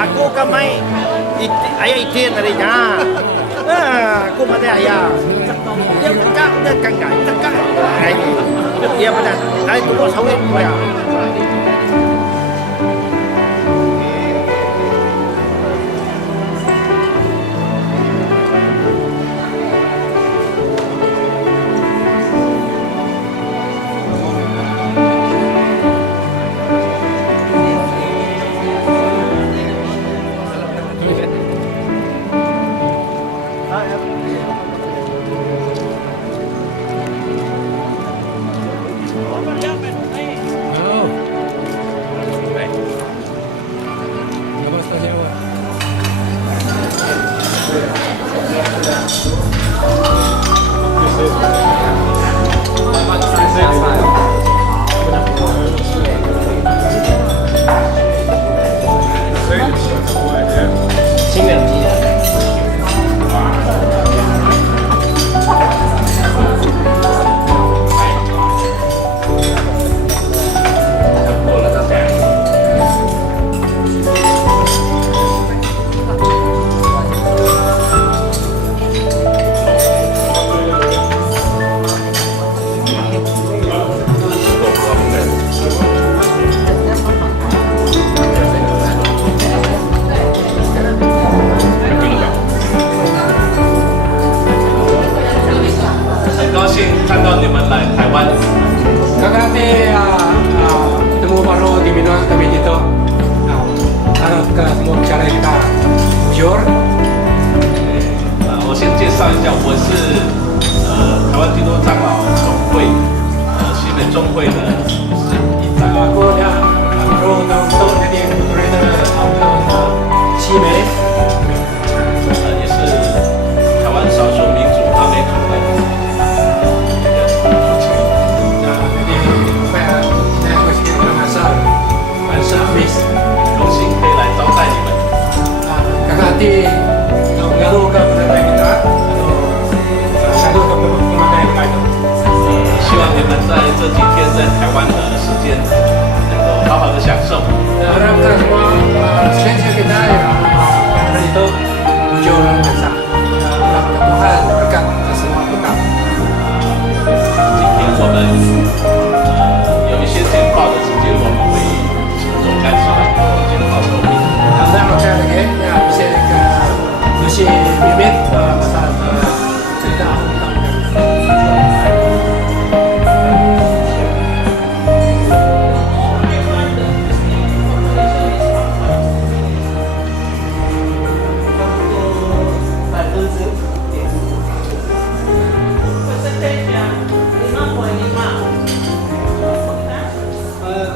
Aku kan main ayah itin dari nya. Aku mana ayah. Dia cakap dia cakap. Dia pada saya tu bos sawit ya.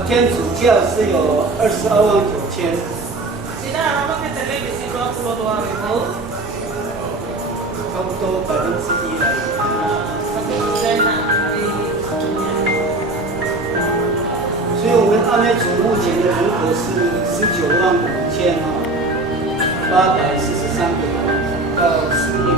天主教是有22.9千。差不多1%来。所以我们阿美族目前的人口是195843个到10年。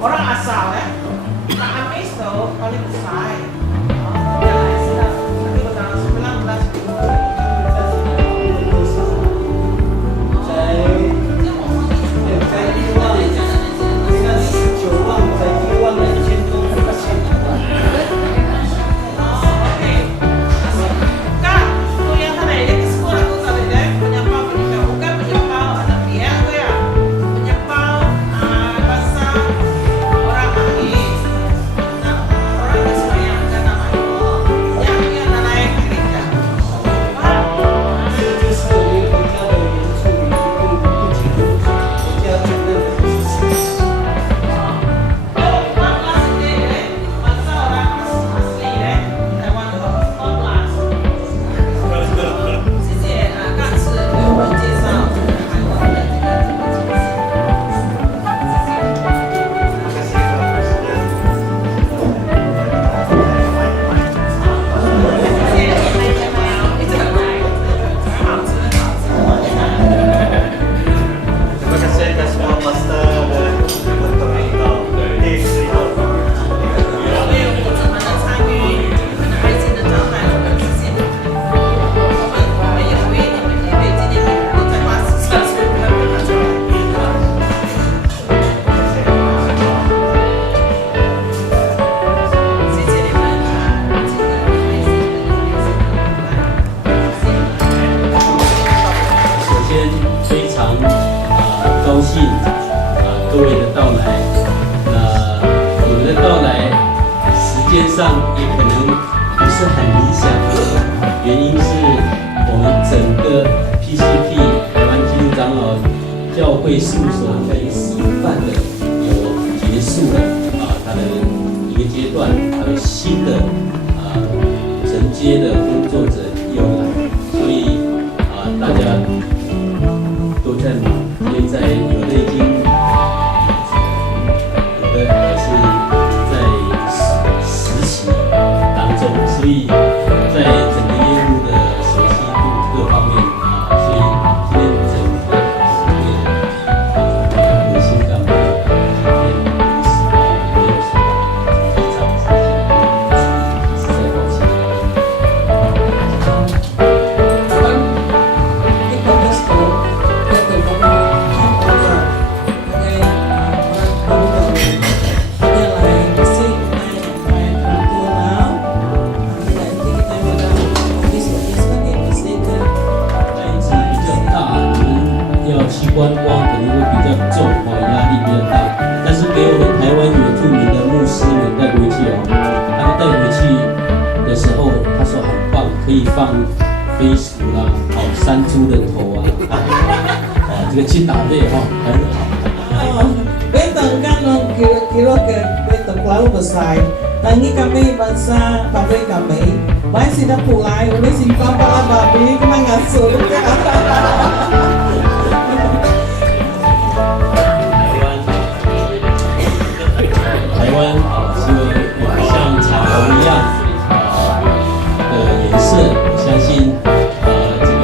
Orang asal ya, Pak Amis tuh paling besar. 上也可能不是很理想，原因是我们整个 PCP 台湾基督长老教会事务所在示范的有结束了它的一个阶段，还有新的承接的工作者又来，所以大家都在忙，现在有的已经，有的还是在实习当中，所以在整个业务的熟悉度各方面所以今天整个核心岗位没有什么非常实在抱歉。观光可能会比较重压力比较大。但是给我们台湾原住民的牧师们带回去他们带回去的时候，他说很棒，可以放飞鼠啦，山猪的头这个去打猎很好。Bentang kan kira ke bentang lalu besar. Tangi kami bangsa pabrik kami. Baik sida pulai, oleh simpang pala babi kena ngasuh. 台湾希望有像彩虹一样的颜色，我相信这个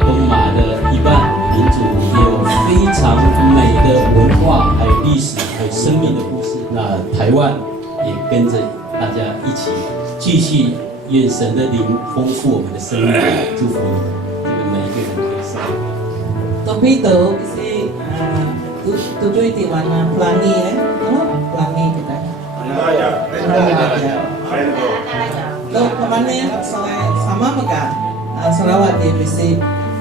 东马的一半民族也有非常美的文化，还有历史，还有生命的故事。那台湾也跟着大家一起继续，愿神的灵丰富我们的生命，祝福这个每一个人可以生活。Tapi itu isi tujuh di mana pelangi pelangi kita. Lo kemana sama maka Sarawak di bisi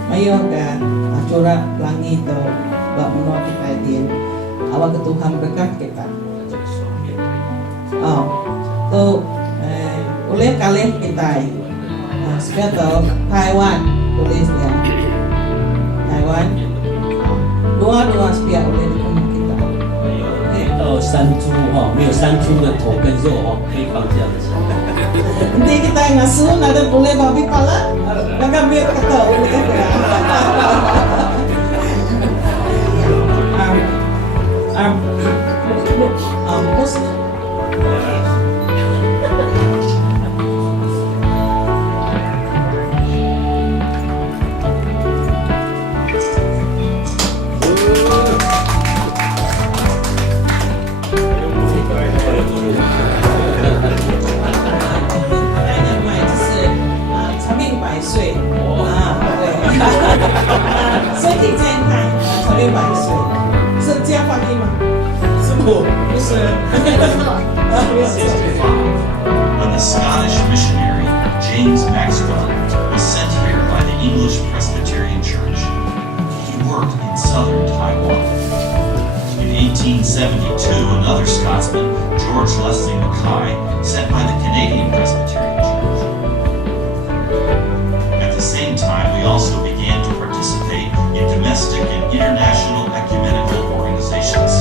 mayo ka acura pelangi itu bak menolak kita din awak ke Tuhan berkat kita. Tu oleh kalian kita supaya tahu Taiwan tulisnya Taiwan dua supaya oleh rumah kita. 到山猪没有山猪的头跟肉可以放这样的想法。 Hindi kita ngasuh ada boleh babi pala, kami kata boleh Muslim. When the Scottish missionary James Maxwell was sent here by the English Presbyterian Church, he worked in southern Taiwan. In 1872, another Scotsman, George Leslie Mackay, sent by the Canadian Presbyterian Church. At the same time, we also began to participate in domestic and international ecumenical organizations.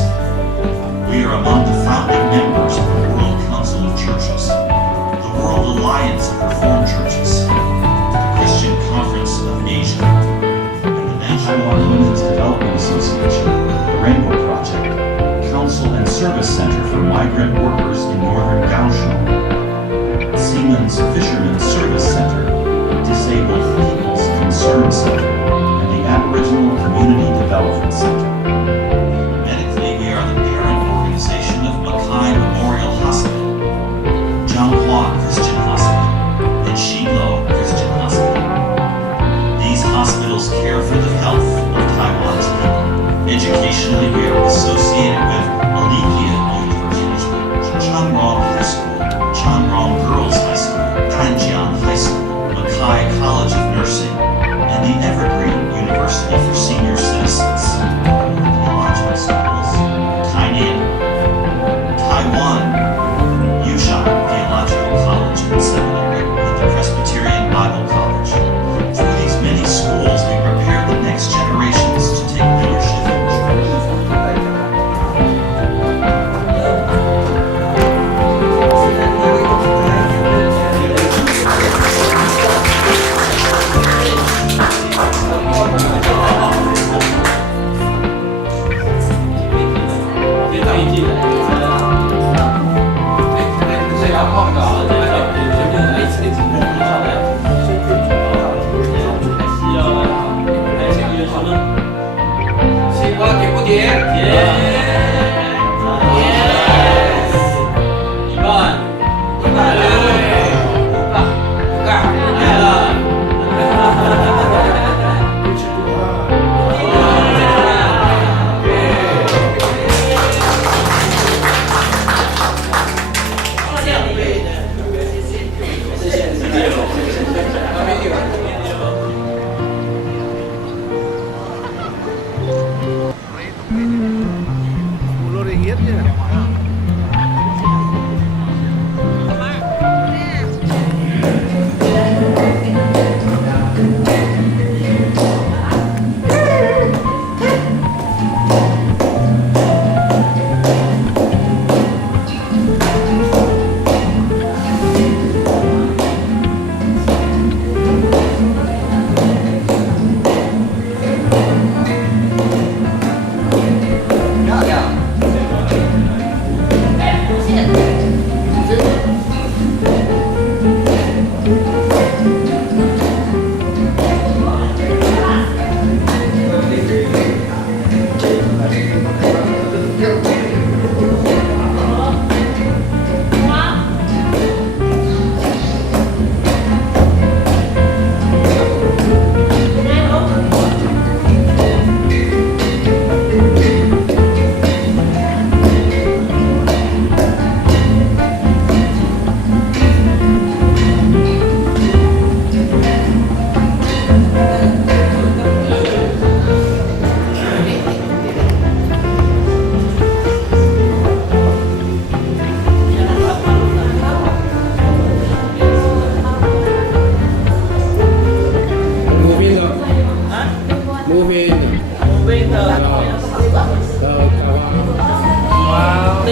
We are among the founding members of the World Council of Churches, the World Alliance of Reformed Churches, the Christian Conference of Asia, and the National Women's Development Association, the Rainbow Project, Council and Service Center for Migrant Workers in Northern Kaohsiung, Sing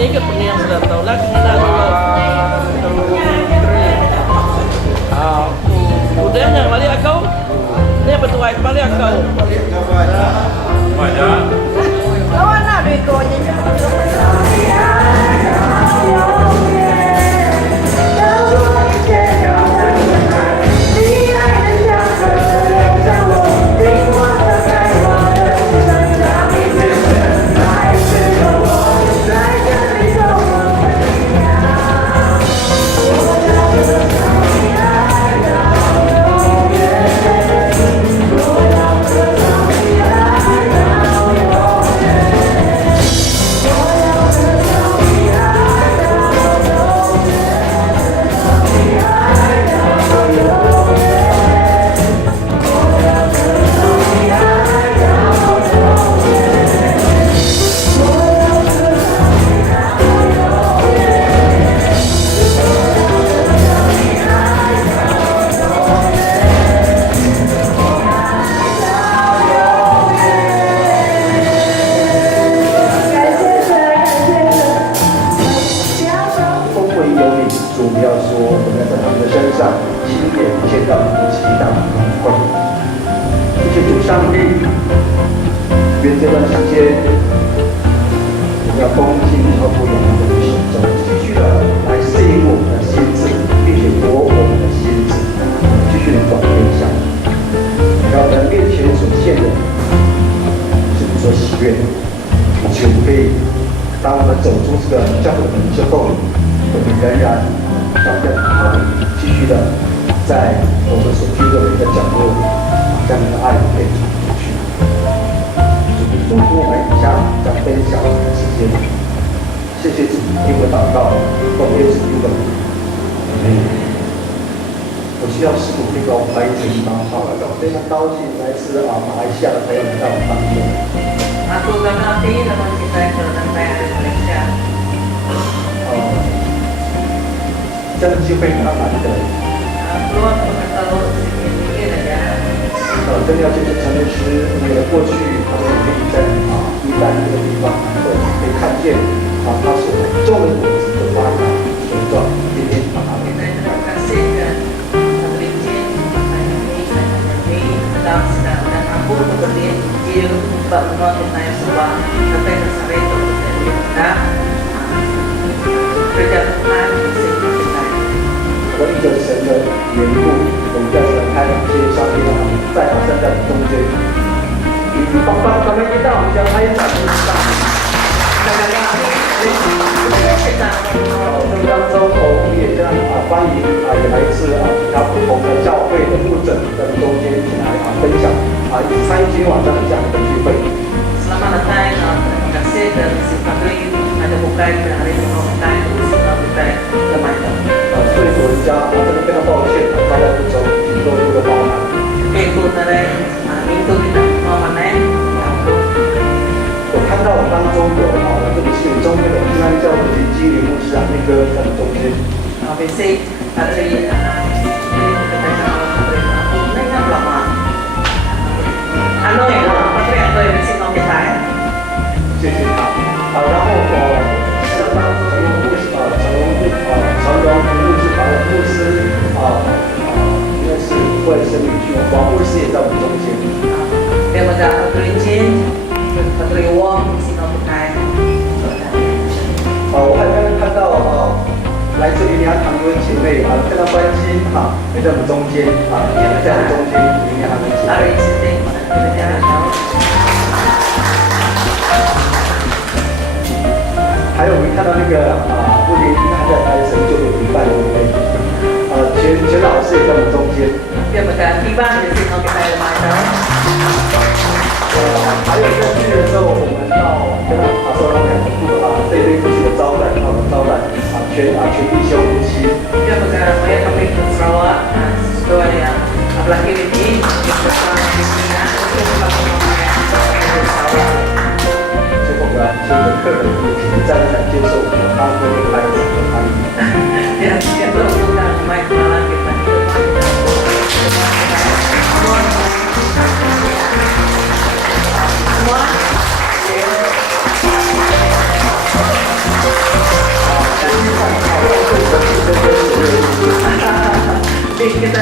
ke pengiang sudah tahu lah kita udahnya balik akau ni apa tu balik akau Kawan nak duit kau nyanyi.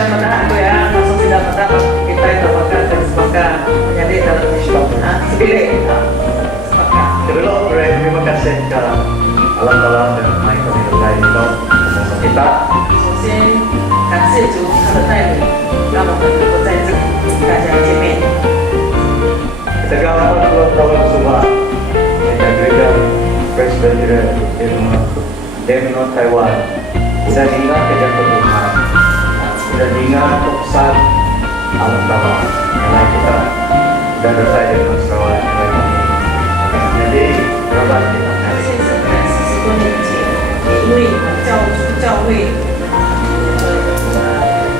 mudah-mudahan aku ya langsung tidak mendapat kita itu maka dan semoga menjadi dalam Islam. Sebilik. Semoga. Kedua, terima kasih ke Allah Taala dan Mai kami berkait itu kita. 首先感谢主他的带领，让我们能够在这里大家见面。 Sejak 40 tahun sudah kita gereja Presbyterian di rumah Demno Taiwan sudah ingat kerja Tuhan, sudah ingat pesan Allah Taala yang kita sudah selesai dengan Sarawak jadi berapa kita 现在在40多年前，也因为教会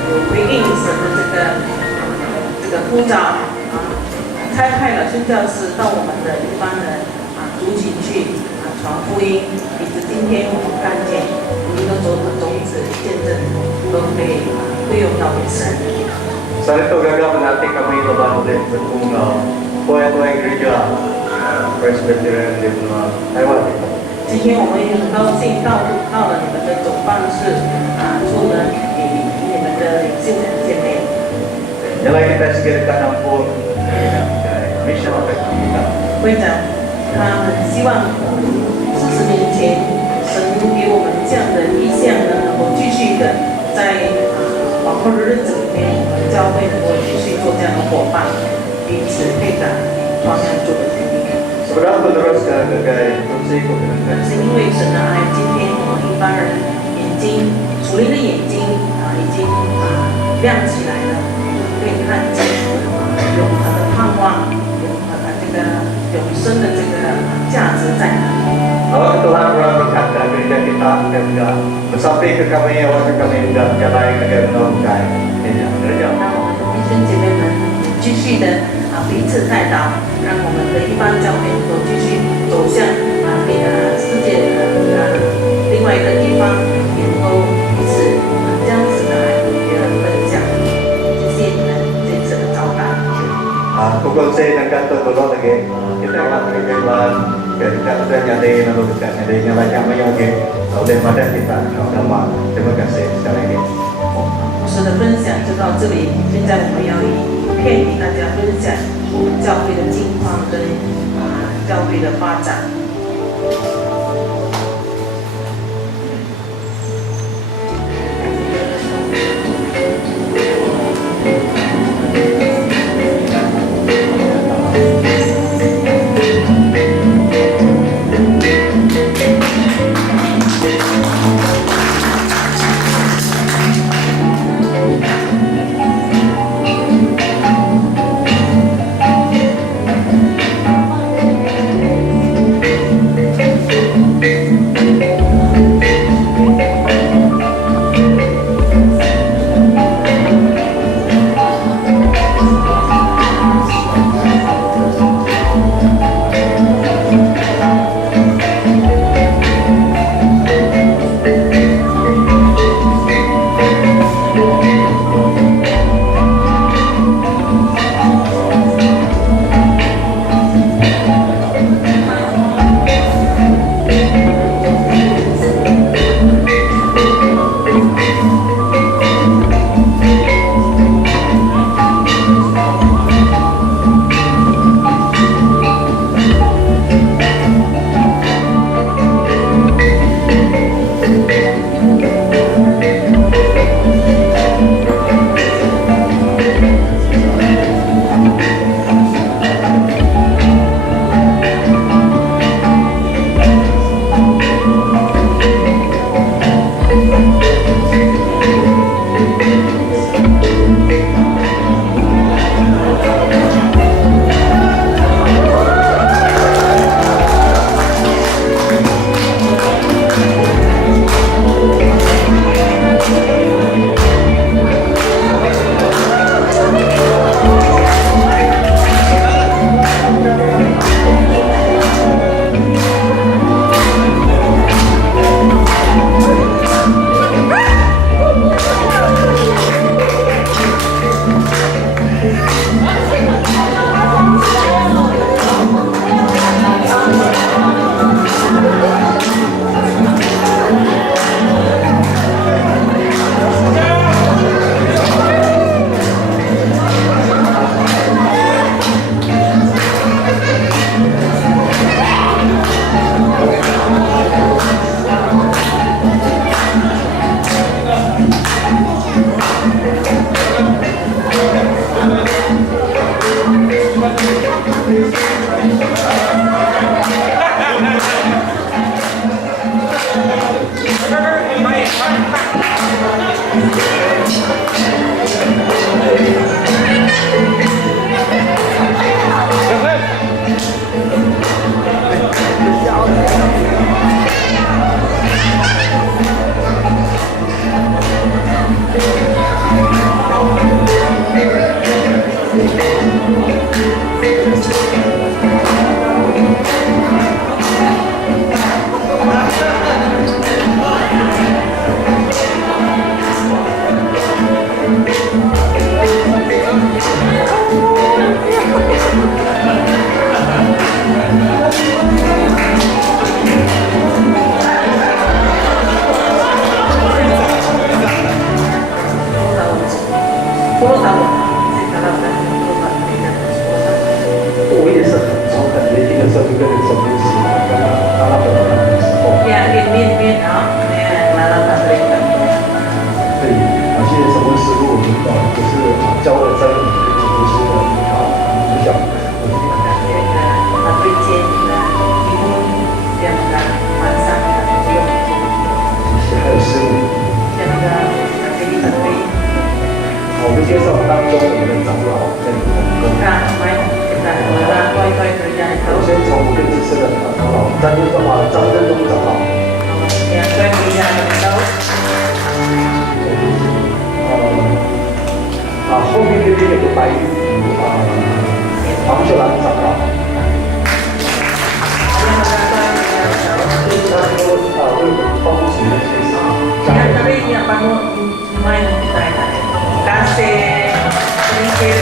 有回应神的这个呼召差派了宣教士到我们的一般人族群去传福音，以致今天我们看见一个种子见证都被会用到给神。 Saat itu gagal berarti kami lepas oleh bertunggal poin-poin gereja Presbyterian di rumah Taiwan. 今天我们也很高兴到了你们的总办事出门与你们的领袖们见面。 Yang lain kita segerakan ampun mission kita. 会长他很希望40年前神给我们这样的意向呢，能够继续的在往后的日子里面，我们教会能够继续做这样的伙伴，彼此配搭，方向做的决定。 Sebenarnya menurut sebagai fungsi kebenaran. 是因为神的爱，今天我们一般人眼睛属灵的眼睛已经亮起来了，可以看见永恒的盼望，永恒的这个永生的这个价值在哪里。 Awak Tuhan telah berkata gereja kita dan juga sampai ke kami awak kami sudah jalan ke menolak gereja. 让我们的弟兄姐妹们继续的彼此带导，让我们的一般教会能够继续走向世界另外一个地方，也能够彼此将神的爱与别人分享。谢谢你们这次的招待。 Pukul saya dan kantor tolong lagi kita akan berjalan kita sudah nyari lalu dekat nyari yang banyak menyogi oleh badan kita agama. Terima kasih sekali lagi. 牧师的分享就到这里，现在我们要以影片给大家分享我们教会的近况跟教会的发展。我也是从很年轻的时候就跟着神牧师，跟他阿拉伯的时候。 Ya, bien, ¿no? Nada más rica. 所以谢谢神牧师傅就是教了真理跟神牧师的分享，我今天。 还有师母，我们介绍当中我们的长老跟同工。首先从我们认识的长老张真宗长老。后面那边有个白玉黄秀兰长老。 Tapi yang kamu main kasih sedikit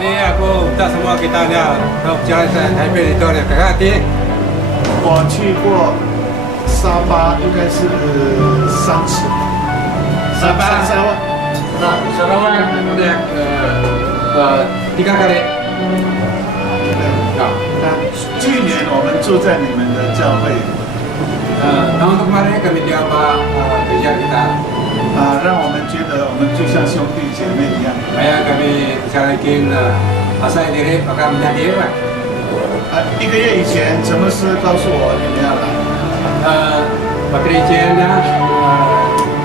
Ini aku minta semua kita lihat berjalan ke Taipei itu ada kakak hati. 我去过沙巴，应该是3次。沙巴。 Sarawak ada 3 kali. 那去年我们住在你们的教会， tahun kemarin kami diapa gereja kita. 让我们觉得我们就像兄弟姐妹一样。 Supaya kami bisa lagi masa diri maka menjadi hewan. 1个月以前，陈牧师告诉我你们要来。Pekerjaannya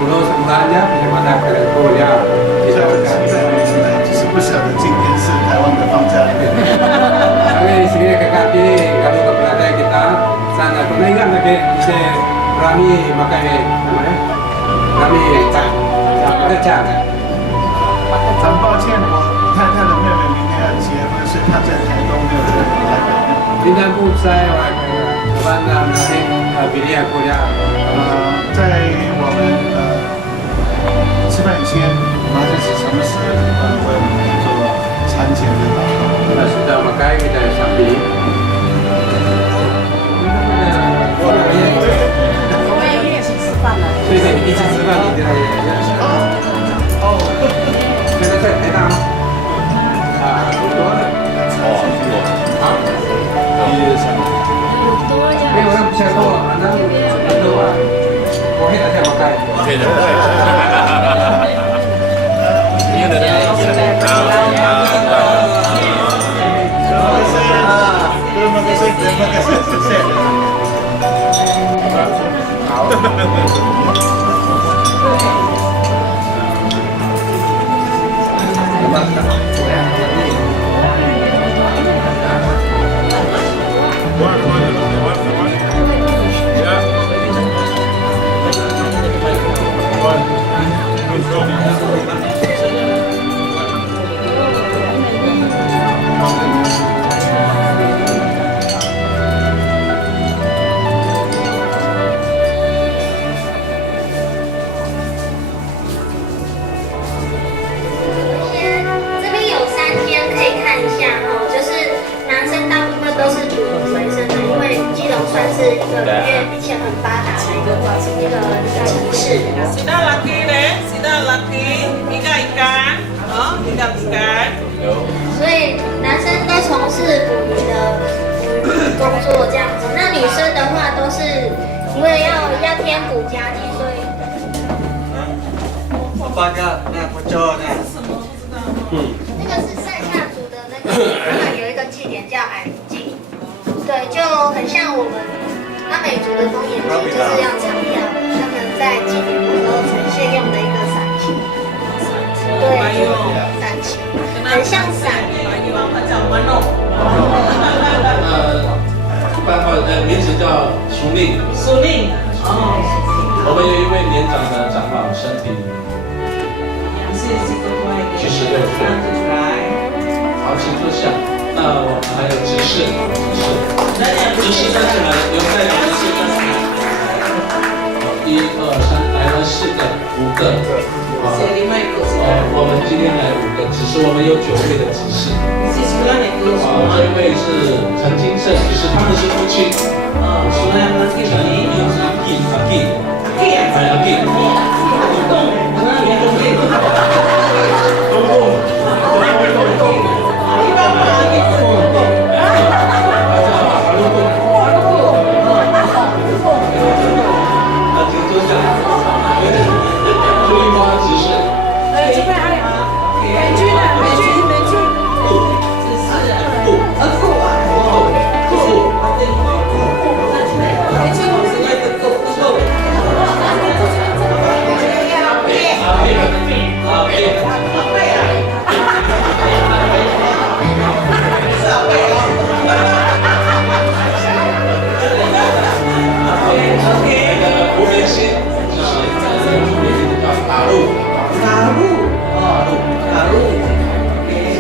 dulu sebulannya pada kuliah di 很期待你们来，只是不晓得今天是台湾的放假。 Kami di sini kakak kalau keberadaan kita sana kami ingat lagi bisa berani pakai namanya kami tak kerja. 很抱歉，我太太的妹妹明天要结婚，所以她在台东没有在台北。 Tidak pun saya kawan nanti pilih kuliah. 在我们吃饭前，马上是陈牧师为我们做餐前的祷告。 Sudah makai kita sambil. 我们也一起吃饭了。对对，一起吃饭，你这哦，现在在台大吗？很多的。好。没有人不想做，那很多啊。我给大家makai。对的。你的。Terima kasih. Sudah laki deh, sudah laki, tiga ikan, tiga ikan. 所以男生都从事捕鱼的工作这样子，那女生的话都是因为要添补家计，所以爸爸那不做那。那个是塞夏族的那个，他们有一个祭典叫矮祭，对，就很像我们阿美族的丰年祭，就是要唱跳的，他们在祭典的时候呈现用的一个伞旗，对，伞旗，很像伞。办法名字叫苏令。苏令，哦，我们有一位年长的长老，身体76岁。好，请坐下。那我们还有执事，执事站起来，有在执事站起来。1、2、3，来了4个、5个。我们今天来5个，只是我们有9位的执事。这位是陈金胜，就是他们是夫妻。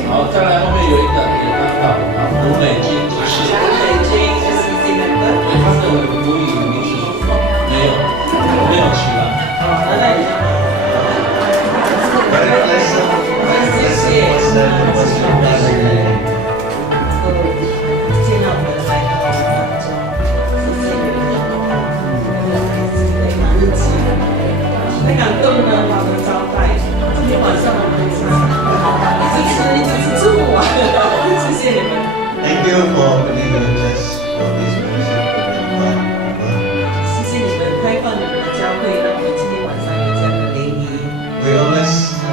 好，再来后面有一个也看到吴美君执事，对，他的母语名字没有取了。很感动呢，把我们招待。今天晚上我们一直吃不完，谢谢你们。Thank you for being just for this worship and 谢谢你们开放你们的教会，让我们今天晚上有这样的联谊。We always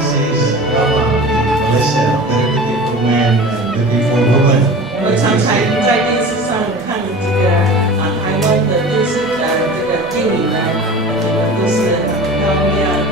say Rama in Malaysia, very beautiful man and beautiful woman. 我们常常在电视上看这个台湾的电视这个电影呢，你们都是很漂亮。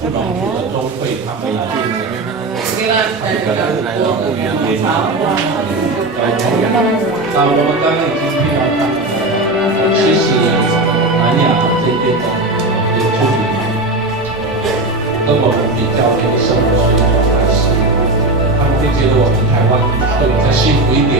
布农族的都会，他们也变成那我们刚刚已经听到他们，其实南亚这边的原住民，跟我们比较那个生活水准还是，他们会觉得我们台湾会比较幸福一点。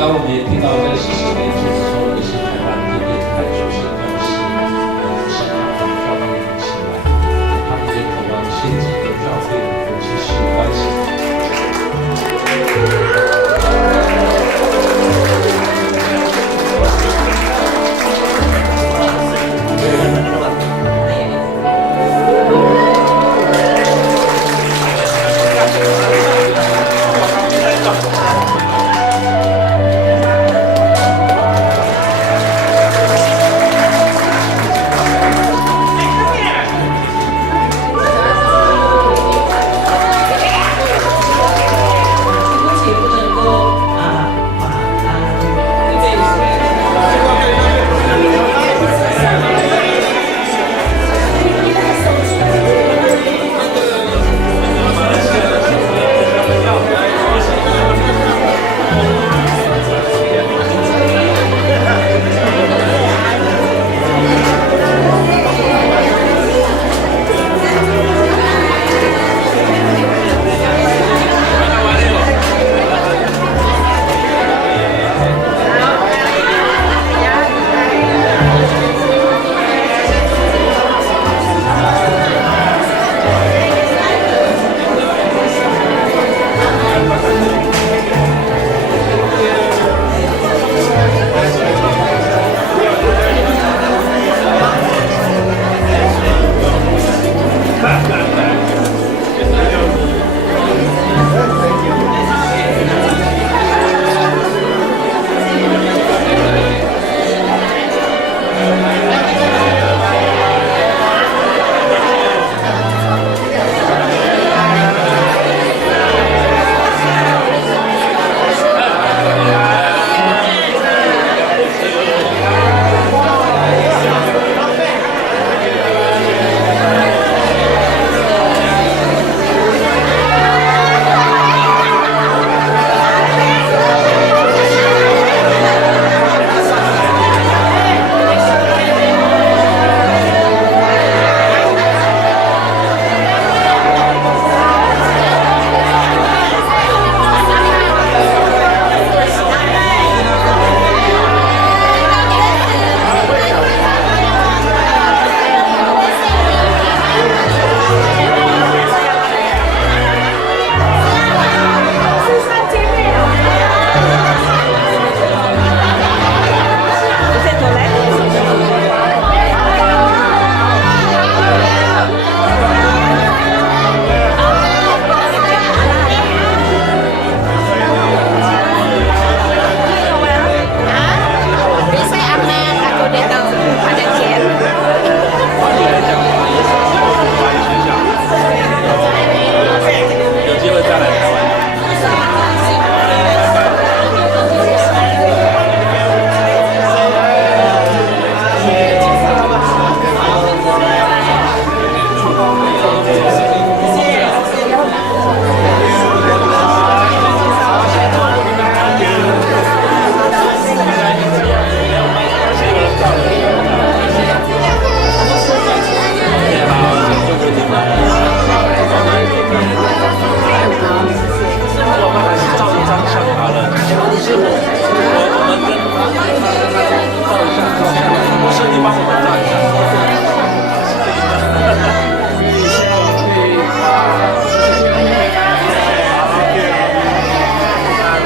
刚我们也听到，在40年前的时候，也是台湾这边开出宣教士，是他们教会的起来，他们也渴望先进的教会有继续关系。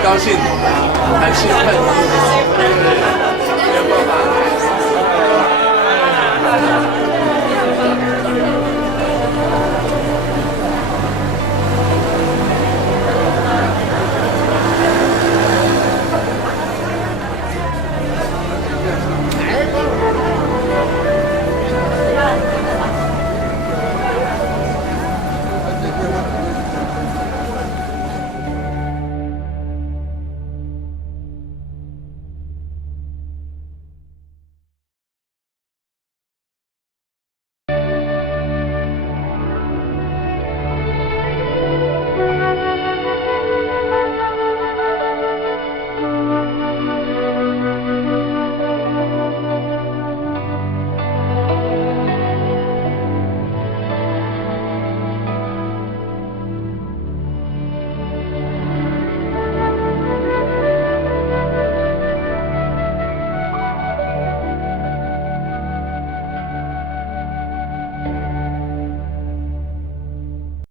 高兴，很兴奋。